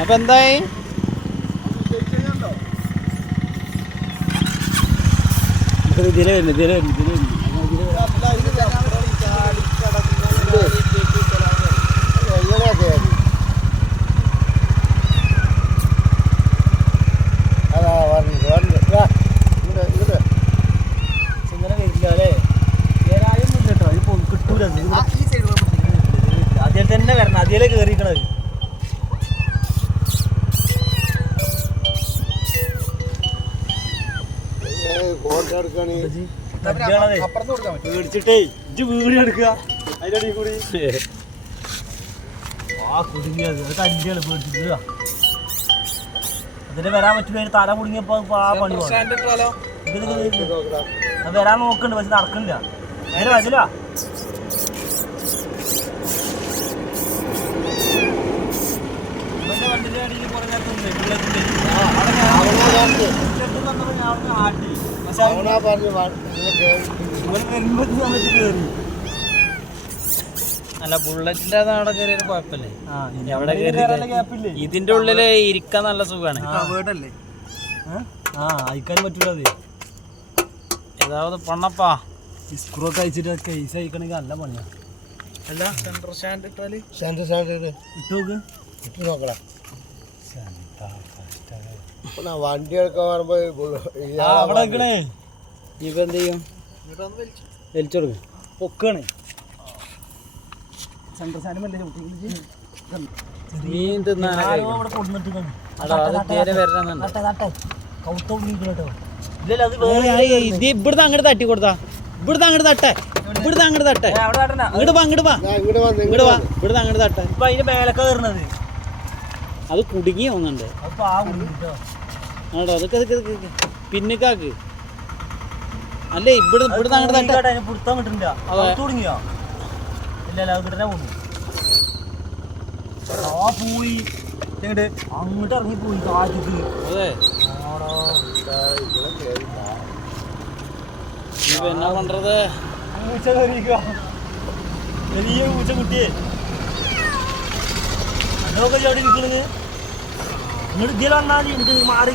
അപ്പൊ എന്തായി? ഇതിലെ വരുന്നു ഇതിലെ ഇതിലെ അതിൽ തന്നെ വരണം. അതിലെ കയറിക്കണത് പേടിച്ചിട്ടേ ഇജ്ജ് വീടി എടുക്കുക. അതിന്റെ അടിയിൽ കൂടി. ആ കുടുങ്ങിയത് അത്. തല്ലിയാണ് പേടിച്ചിട്ട് അതിന് വരാൻ പറ്റില്ല തല കുടുങ്ങിയപ്പോ ആ പണി. അത് വരാൻ നോക്കണ്ട് പക്ഷെ നടക്കണില്ല നേരെ വരില്ല വണ്ടിന്റെ അടിയിൽ കുറെ നേരത്തെ നിന്നേ, ബുള്ളറ്റിന്റെ. ബുള്ളറ്റ് വന്നപ്പോ ഞാൻ ആട്ടി. അല്ല ബുള്ളറ്റിന്റെ അവിടെ കയറിയൊരു കുഴപ്പമില്ലേ? എവിടെ കയറി ഇതിന്റെ ഉള്ളിൽ ഇരിക്കാൻ നല്ല സുഖമാണ്? ആ അയക്കാൻ പറ്റൂല അത്. ഏതാവത് പണ്ണപ്പാ? ഈ സ്ക്രൂ ഒക്കെ അയച്ചിട്ട് കേസ് അയക്കണമെങ്കിൽ നല്ല പണിയാ അല്ല സെൻട്രൽ സ്റ്റാൻഡ് ഇട്ടാൽ? ഇട്ട് നോക്ക് വണ്ടി എടുക്കാൻ പറയുമ്പോ ആ, അവിടെ എന്ത് ചെയ്യും? വലിച്ചു കൊടുക്കും. പൊക്കാണ്. മീൻ ഇത് ഇവിടുന്ന് അങ്ങോട്ട് തട്ടി കൊടുത്താ. ഇവിടുന്ന് അങ്ങോട്ട് തട്ടെ. ഇവിടുന്ന് അങ്ങോട്ട് തട്ടെ. ഇങ്ങോട്ട് വാ ഇങ്ങോട്ട് വാ. ഇങ്ങോട്ട് വാ ഇവിടുന്ന് അങ്ങോട്ട് തട്ടെ. ഇപ്പൊ അതിന്റെ മേലൊക്കെ കയറുന്നത് അത് കുടുങ്ങി വന്നുണ്ട് ആടോ അതൊക്കെ അതൊക്കെ അല്ല ഇവിടെ ഇവിടെ അങ്ങോട്ട് ഇല്ല ആ പോയി. ഇങ്ങോട്ട് അങ്ങോട്ട് ഇറങ്ങി പോയി കാറ്റത്ത്. അതെ. എന്നാ പണ്ടത് പൂച്ച കയറിയിരിക്കുക കുട്ടിയെ లోకల్ జోడించుకుని ఇంకోటి దిలన్నాది ఇంటికి మారి